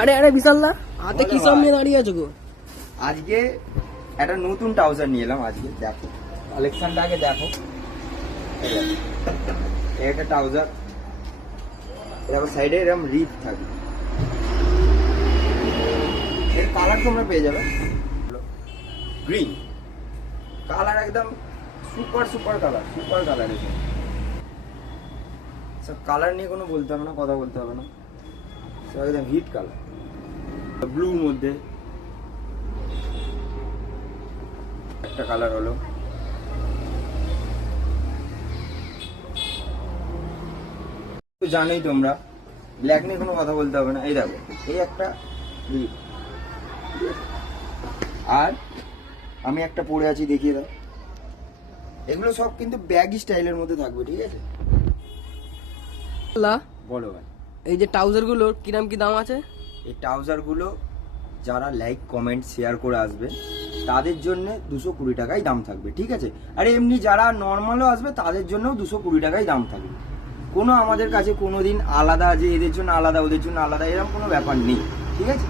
আরে আরে বিশাল দা হাতে কি সব নিয়ে দাঁড়িয়ে আছো গো? আজকে একটা নতুন ট্রাউজার নিয়ে এলাম। আজকে দেখো কালেকশনটা আগে দেখো। এই একটা ট্রাউজার, এরকম সাইডে এরকম রিপ থাকে। এর কালার তোমরা পেয়ে যাবে গ্রিন কালার, একদম super super colour, super colour. সব কালার নিয়ে কোনো বলতে হবে না, কথা বলতে হবে না, সব একদম হিট কালার। ব্লুর মধ্যে একটা কালার হলো, তো জানোই তোমরা ব্ল্যাক নিয়ে কোনো কথা বলতে হবে না। এই দেখো এই একটা রিপ, আর আমি একটা পরে আছি দেখিয়ে দাও। এগুলো সব কিন্তু ব্যাগি স্টাইলের মধ্যে থাকবে, ঠিক আছে? লা বলো ভাই। এই যে ট্রাউজার গুলোর কিরাম কি দাম আছে? এই ট্রাউজারগুলো যারা লাইক কমেন্ট শেয়ার করে আসবে তাদের জন্য 220 টাকাই দাম থাকবে, ঠিক আছে? আর এমনি যারা নর্মালও আসবে তাদের জন্যও 220 টাকাই দাম থাকবে। কোনো আমাদের কাছে কোনো দিন আলাদা যে এদের জন্য আলাদা ওদের জন্য আলাদা এরকম কোনো ব্যাপার নেই, ঠিক আছে?